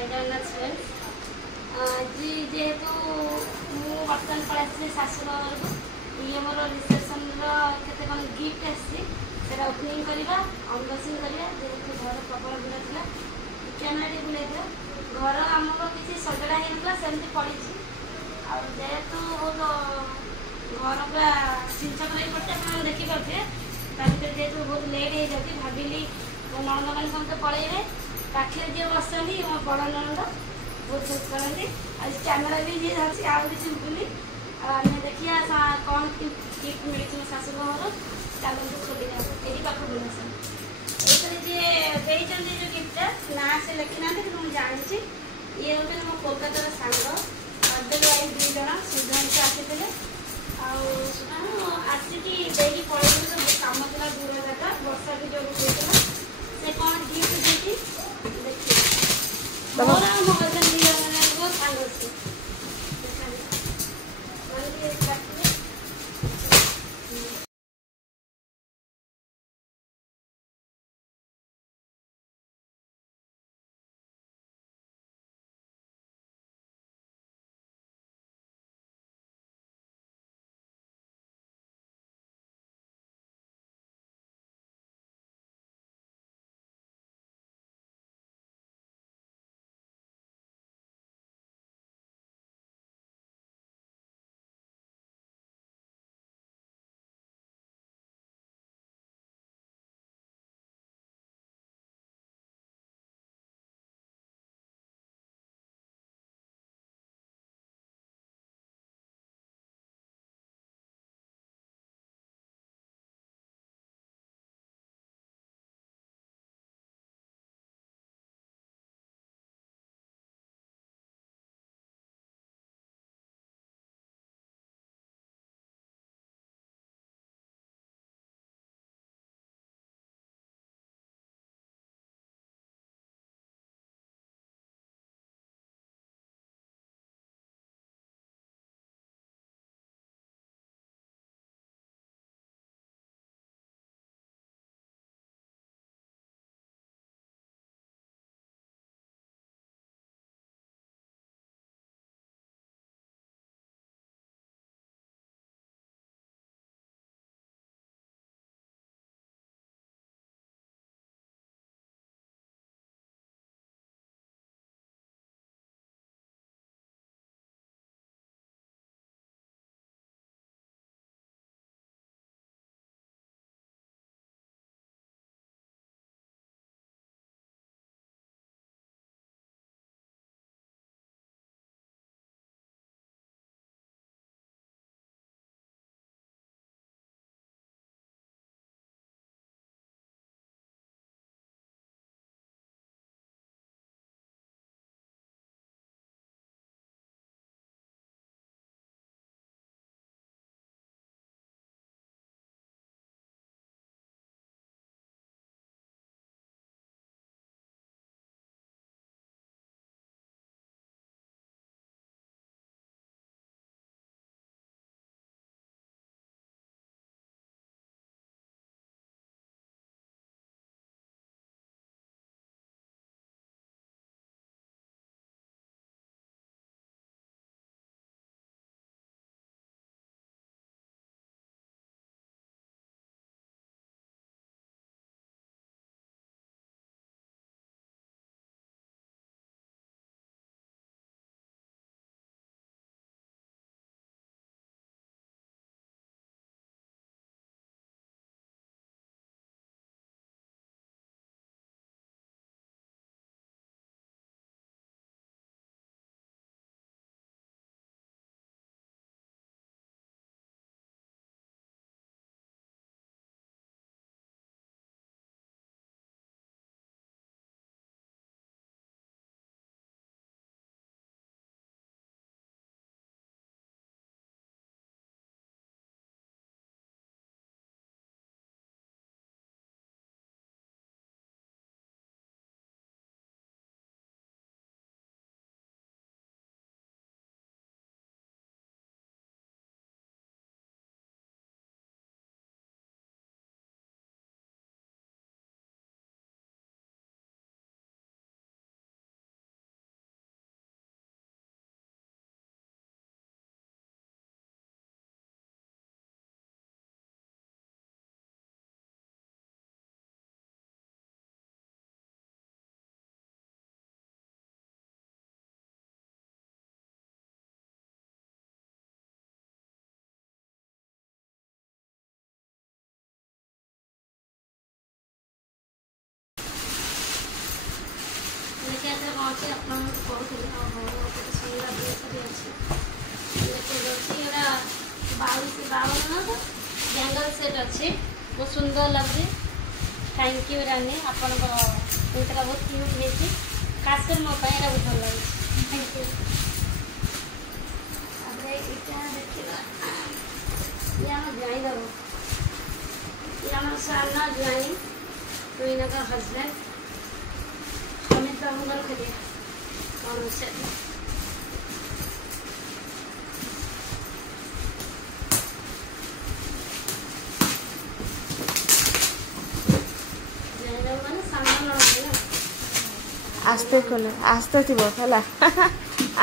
जय जगन्नाथ फ्रेंड्स आज जेहेतु मु बर्तमान पड़े आसी शाशुर घर को ये मोर रिसेप्शन केते कौन गिफ्ट आसी ओपनिंग करवा अनबॉक्सिंग करवा जेहेतु घर प्रबल भिड़ था कैमेरा बुले घर आमर किसी सजड़ा होता सेमती पड़ी जेहेतु घर पूरा जिनस पड़े देखिपे जेहेतु बहुत लेट हो जाती भाविली मो नणंद मैंने समस्त पलैबे पाखे जी बस मो बड़ नणंद बहुत हेल्प करती आज कैमेरा भी जी अच्छी आउ कि बुली आम देखिए कौन गिफ्ट मिली मो शाशु घर चलते खोली ये पाख भुवनेश्वर ये जो गिफ्टा ना से लिखी ना कि मुझे जानी ये हूँ मो कोलकातार सांग हजबैंड वाइफ दुई जन सुधांश आसी आसिकी देकी पड़े कम था दूर जगह वर्षा भी जो होता से कौन गिफ्ट देखी देखिए मोर मो हजबैंड सांग ଅଛି ଆପଣଙ୍କୁ କହୁଥିଲି। କେତେ ସୁନ୍ଦର ଜିନିଷ ବି ଅଛି। ଏଇଟା 52 ବ୍ୟାଙ୍ଗଲ ସେଟ୍ ଅଛି। ବହୁତ ସୁନ୍ଦର ଲାଗୁଛି। ଥ୍ୟାଙ୍କ ୟୁ ରାନୀ, ଆପଣଙ୍କ ଜିନିଷଟା ବହୁତ କ୍ୟୁଟ୍ ହେଇଛି। ଖାସ୍ କରି ମୋ ପାଇଁ ଏଇଟା ବହୁତ ଭଲ ଲାଗୁଛି। Thank you. ତାପରେ ଏଇଟା ଦେଖିବା, ଇଏ ଆମ ଜ୍ୱାଇଁ ଦେବ। ଇଏ ଆମର ସାନ ଜ୍ୱାଇଁ, ଟୁଇନଙ୍କ ହଜବେଣ୍ଡ ଅମିତ ବାବୁଙ୍କର ଖୋଲିଆ କ'ଣ ଅଛି। आस्ते खोले आस्ते थी है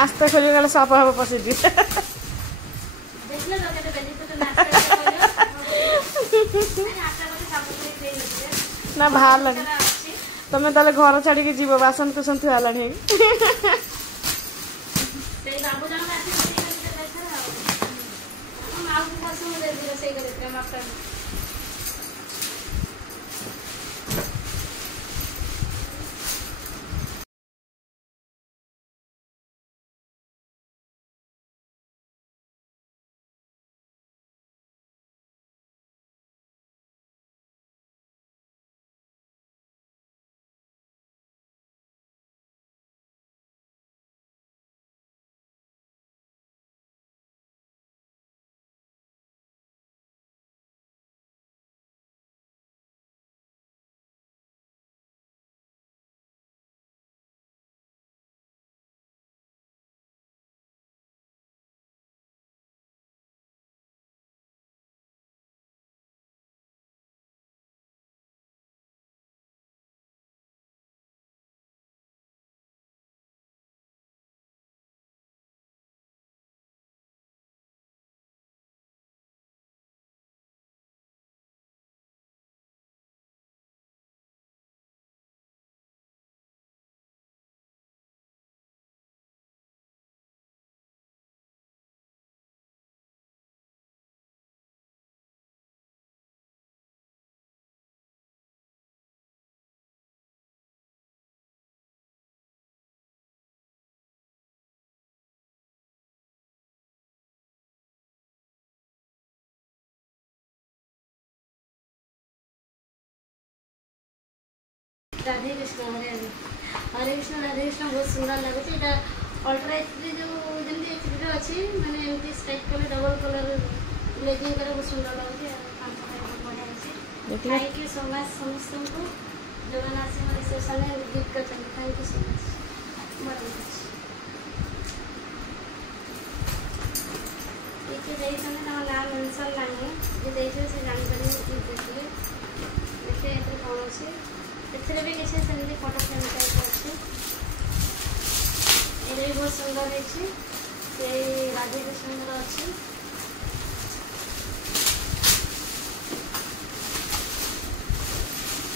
आस्ते खोली गले सप हम पशि ना बाहर लगे तुम्हें ताले घर छाड़ी जीव बासन कुसन थुआ लानी राधे कृष्ण हरे हरे हरे कृष्ण राधे कृष्ण बहुत सुंदर लगुच। यहाँ अल्ट्रा एचडी जो जमी एचडी अच्छी मैंने एमती स्ट्राइक कले डबल कलर लेगिंग कर बहुत सुंदर लगुच। बहुत बढ़िया अच्छी। थैंक यू सो मच समस्त को जो मैंने आस रिसेप्शन गिफ्ट कर। Thank you so much. ये नाम मेनसन ना जे से जानकारी देखिए देखिए कौन अच्छे एथरे भी किसी सेमती फोटो फ्रेम टाइप अच्छे। ये भी बहुत सुंदर है राधे कृष्ण अच्छे।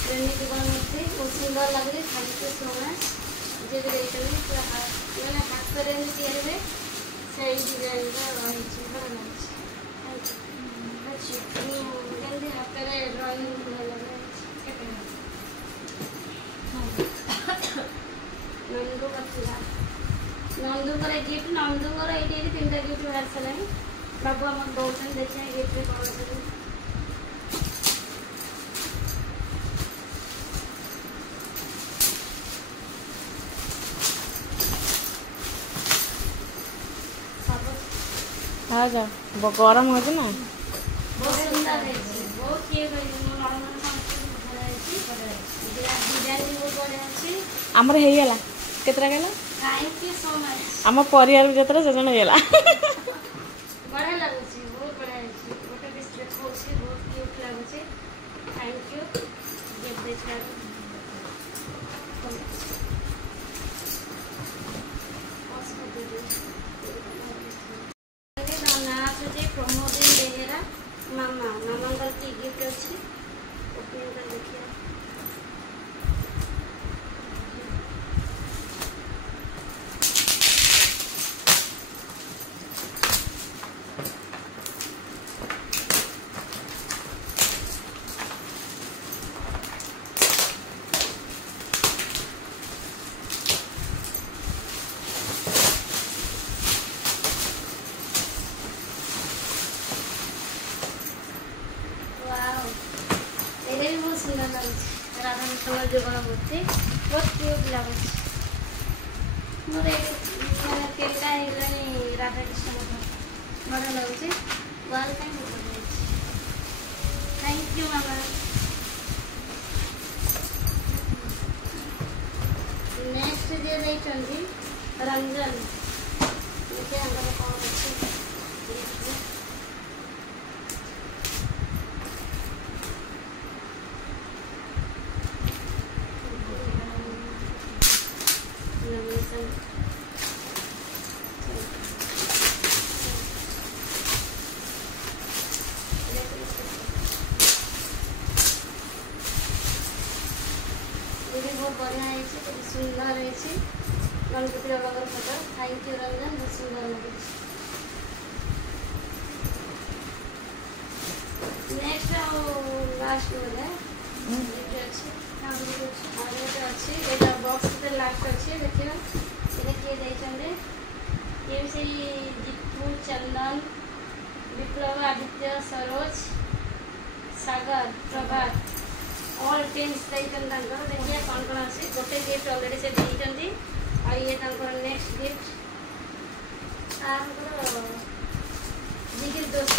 प्रेमी जीवन मूर्ति बहुत सुंदर लगे। Thank you so much. जे भी देखते पूरा मैंने हाथ से से डिजाइन रही भल लगे। हाथ में ड्रॉइंग भल लगे। नंदुकर गिफ्ट नंदुकर ये 3टा गिफ्ट बाहर सारे बाबू आम दौन देखिए गिफ्ट कौन हाँ जा गरम हो ना बहुत सुंदर है बहुत आमर हो गला केतरा गला। Thank you so much. आम परिवार जतरा से जन गला बढ़िया लगुच बहुत बढ़िया गोटे डिस्प्ले होची बहुत क्यूट लगुच। थैंक यू गिफ्ट देखा प्रमोदिन बेहेरा मामा मामा की गिफ्ट अच्छी ओपनिंग कर देखिए। ଯୁଗଳ ମୂର୍ତ୍ତି ବହୁତ କ୍ୟୁଟ୍ ଲାଗୁଛି। ମୋର ମାନେ କେତେଟା ହେଇଗଲାଣି ରାଧାକୃଷ୍ଣ ଭଲ ଲାଗୁଛି। ୱାଲ୍ ପାଇଁ ଭଲ ଲାଗୁଛି। Thank you Mama. ନେକ୍ସଟ ଯିଏ ଦେଇଛନ୍ତି ରଞ୍ଜନ, ଦେଖିବା ଆମର କ'ଣ ଅଛି। बहुत बढ़िया है, सुंदर है गणपति बाबा फोटो। थैंक यू रंजन, बहुत सुंदर लगे। नेक्स्ट लास्ट बोले अच्छी बॉक्स लास्ट अच्छे देखिए किए देते ये भी सही दीपू चंदन विप्लव आदित्य सरोज सागर प्रभात ऑल टीम्स देखिए कौन कौन अच्छे। गोटे गिफ्ट अलरेडी से देते और ये नेक्स्ट गिफ्ट जिगिर दोस्त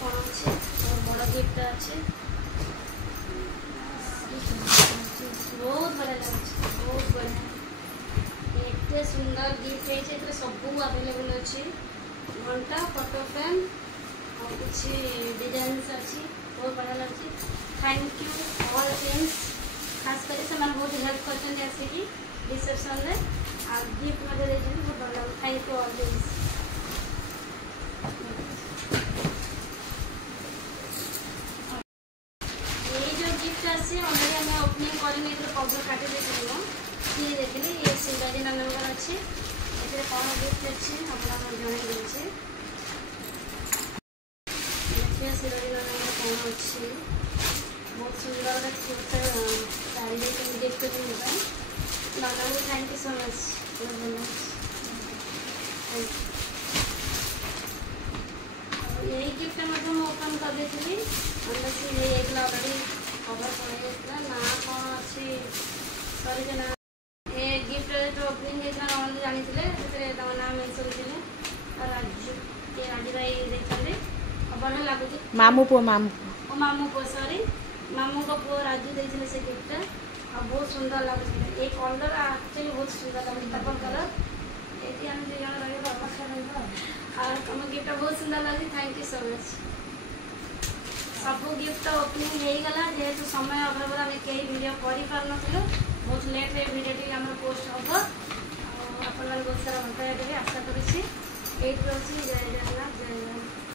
कौन अच्छे बड़ गिफ्ट अच्छे बहुत बढ़िया लगे। बहुत बढ़िया एते सुंदर गिफ्ट है सब अवेलेबल अच्छी घंटा फोटो फ्रेम और कुछ डिजाइन अच्छी बहुत बढ़िया लगे। थैंक यू ऑल फ्रेंड्स खास कर बहुत हेल्प कर आसिकी रिसेप्शन में आ गिफ्ट बहुत भल लगे। Thank you all friends. Already हमें ओपनिंग करेंगे कवर काटी देखिए ये देखिए ये शिवाजी नंदनगर अच्छे ये कौन गिफ्ट अच्छे आपको जन देखिए शिवाजी नंदनगर कौन अच्छे बहुत सुंदर शाड़ी देखिए गिफ्ट करने नंदन को थैंक यू सो मच यही गिफ्ट मतलब ओपन कर देती अंदर से ये ऑलरेडी खबर पड़ा ना कौन अच्छी सॉरी ना ये गिफ्ट जो ओपनिंग नंद जानी नाम मेंशन थे और राजू भाई देखते बढ़िया लगुच मामू पो सॉरी मामू को पुओ राजू देते से गिफ्ट और बहुत सुंदर लगुच ये कलर एक्चुअली बहुत सुंदर लगे पर्पल कलर ये हम दुई जन रहा और तुम गिफ्ट बहुत सुंदर लगे। Thank you so much. सब गिफ्ट ओपनिंग हो गला जेहेतु समय अभाव आम कई वीडियो कर बहुत लेट वीडियो आम पोस्ट हम आप बहुत सारा भल पाइबे आशा करुँच। जय जय।